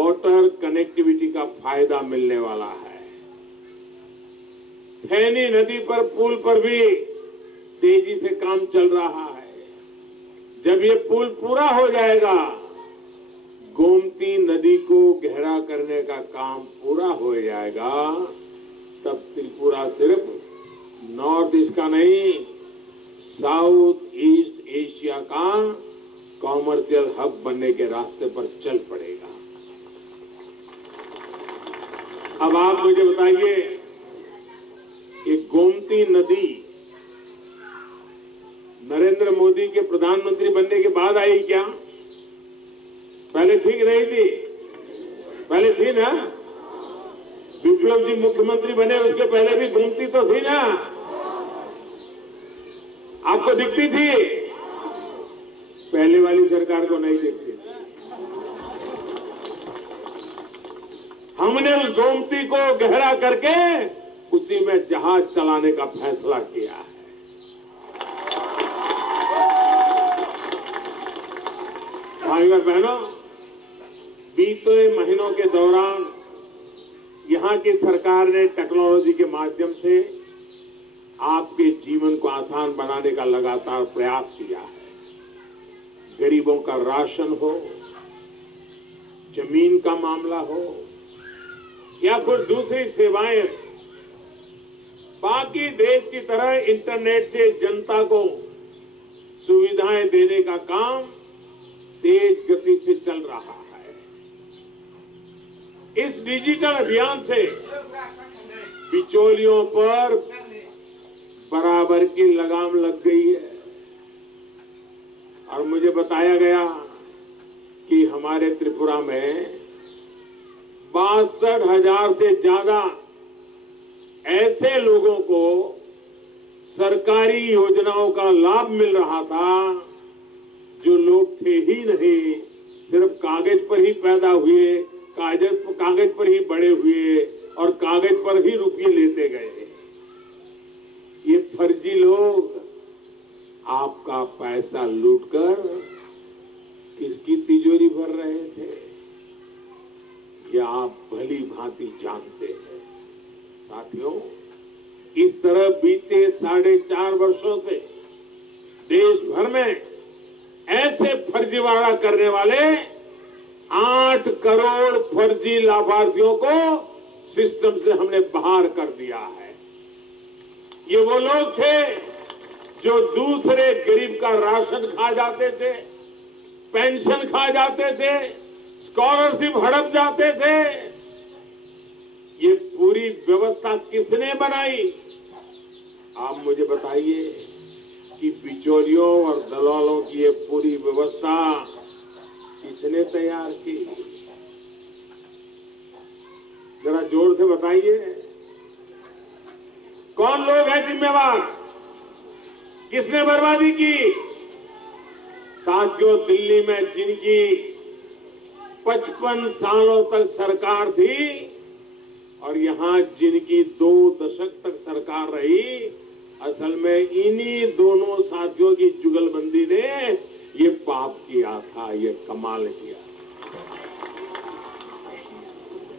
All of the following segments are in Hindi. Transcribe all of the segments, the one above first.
वाटर कनेक्टिविटी का फायदा मिलने वाला है। फैनी नदी पर पुल पर भी तेजी से काम चल रहा है। जब ये पुल पूरा हो जाएगा, गोमती नदी को गहरा करने का काम पूरा हो जाएगा, तब त्रिपुरा सिर्फ नॉर्थ ईस्ट का नहीं, साउथ ईस्ट एशिया का कॉमर्शियल हब बनने के रास्ते पर चल पड़ेगा। अब आप मुझे बताइए कि गोमती नदी नरेंद्र मोदी के प्रधानमंत्री बनने के बाद आई क्या? पहले ठीक रही थी? पहले थी ना? विप्लव जी मुख्यमंत्री बने उसके पहले भी गोमती तो थी ना? आपको दिखती थी? पहले वाली सरकार को नहीं दिखती थी। हमने उस गोमती को गहरा करके उसी में जहाज चलाने का फैसला किया है। भाइयों और बहनों, बीते महीनों के दौरान यहां की सरकार ने टेक्नोलॉजी के माध्यम से आपके जीवन को आसान बनाने का लगातार प्रयास किया है। गरीबों का राशन हो, जमीन का मामला हो या फिर दूसरी सेवाएं, बाकी देश की तरह इंटरनेट से जनता को सुविधाएं देने का काम तेज गति से चल रहा है। इस डिजिटल अभियान से बिचौलियों पर बराबर की लगाम लग गई है और मुझे बताया गया कि हमारे त्रिपुरा में 62,000 से ज्यादा ऐसे लोगों को सरकारी योजनाओं का लाभ मिल रहा था जो लोग थे ही नहीं, सिर्फ कागज पर ही पैदा हुए, कागज पर ही बड़े हुए और कागज पर ही रुपये लेते गए। ये फर्जी लोग आपका पैसा लूटकर किसकी तिजोरी भर रहे थे, यह आप भली भांति जानते हैं। साथियों, इस तरह बीते 4.5 वर्षों से देश भर में ऐसे फर्जीवाड़ा करने वाले 8 करोड़ फर्जी लाभार्थियों को सिस्टम से हमने बाहर कर दिया है। ये वो लोग थे जो दूसरे गरीब का राशन खा जाते थे, पेंशन खा जाते थे, स्कॉलरशिप हड़प जाते थे। ये पूरी व्यवस्था किसने बनाई? आप मुझे बताइए कि बिचौलियों और दलालों की ये पूरी व्यवस्था किसने तैयार की? जरा जोर से बताइए, कौन लोग हैं जिम्मेवार? किसने बर्बादी की? साथियों, दिल्ली में जिनकी 55 सालों तक सरकार थी और यहां जिनकी 2 दशक तक सरकार रही, असल में इन्हीं दोनों साथियों की जुगलबंदी ने ये पाप किया था, ये कमाल किया।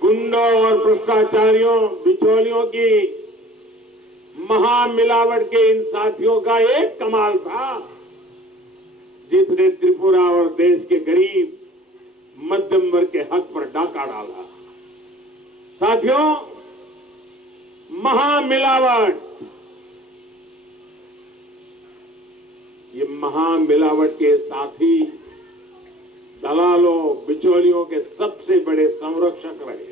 गुंडों और भ्रष्टाचारियों, बिचौलियों की महामिलावट के इन साथियों का एक कमाल था जिसने त्रिपुरा और देश के गरीब मध्यम वर्ग के हक पर डाका डाला। साथियों, महामिलावट, ये महामिलावट के साथी दलालों, बिचौलियों के सबसे बड़े संरक्षक रहे।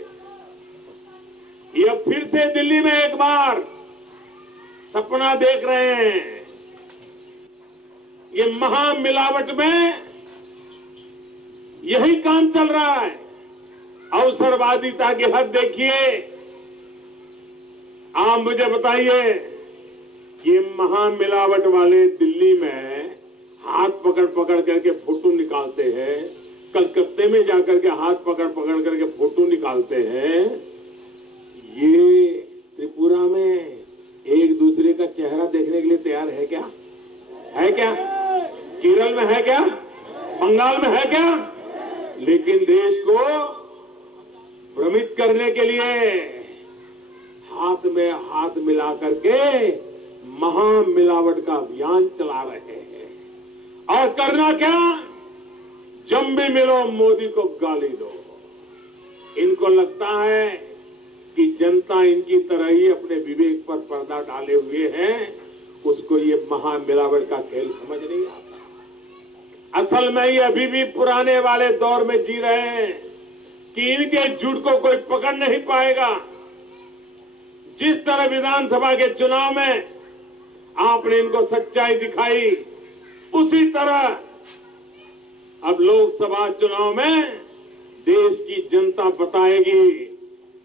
ये फिर से दिल्ली में एक बार सपना देख रहे हैं। ये महामिलावट में यही काम चल रहा है। अवसरवादिता की हद देखिए। आप मुझे बताइए, ये महामिलावट वाले दिल्ली में हाथ पकड़ पकड़ करके फोटो निकालते हैं, कलकत्ते में जाकर के हाथ पकड़ पकड़ करके फोटो निकालते हैं। ये त्रिपुरा में एक दूसरे का चेहरा देखने के लिए तैयार है क्या? है क्या? केरल में है क्या? बंगाल में है क्या? लेकिन देश को भ्रमित करने के लिए हाथ में हाथ मिला करके महामिलावट का अभियान चला रहे हैं। और करना क्या? जब भी मिलो मोदी को गाली दो। इनको लगता है कि जनता इनकी तरह ही अपने विवेक पर पर्दा डाले हुए है, उसको ये महामिलावट का खेल समझ नहीं आता। असल में ये अभी भी पुराने वाले दौर में जी रहे हैं कि इनके झूठ को कोई पकड़ नहीं पाएगा। जिस तरह विधानसभा के चुनाव में आपने इनको सच्चाई दिखाई, उसी तरह अब लोकसभा चुनाव में देश की जनता बताएगी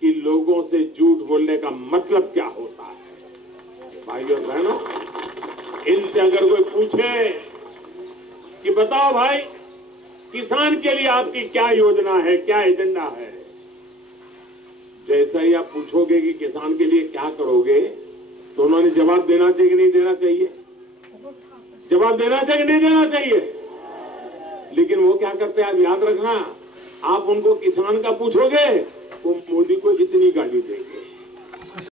कि लोगों से झूठ बोलने का मतलब क्या होता है। भाइयों और बहनों, इनसे अगर कोई पूछे कि बताओ भाई, किसान के लिए आपकी क्या योजना है, क्या एजेंडा है, जैसा ही आप पूछोगे कि किसान के लिए क्या करोगे, तो उन्होंने जवाब देना चाहिए कि नहीं देना चाहिए? जवाब देना चाहिए कि नहीं देना चाहिए? लेकिन वो क्या करते हैं, आप याद रखना, आप उनको किसान का पूछोगे, वो मोदी को इतनी गाली देंगे।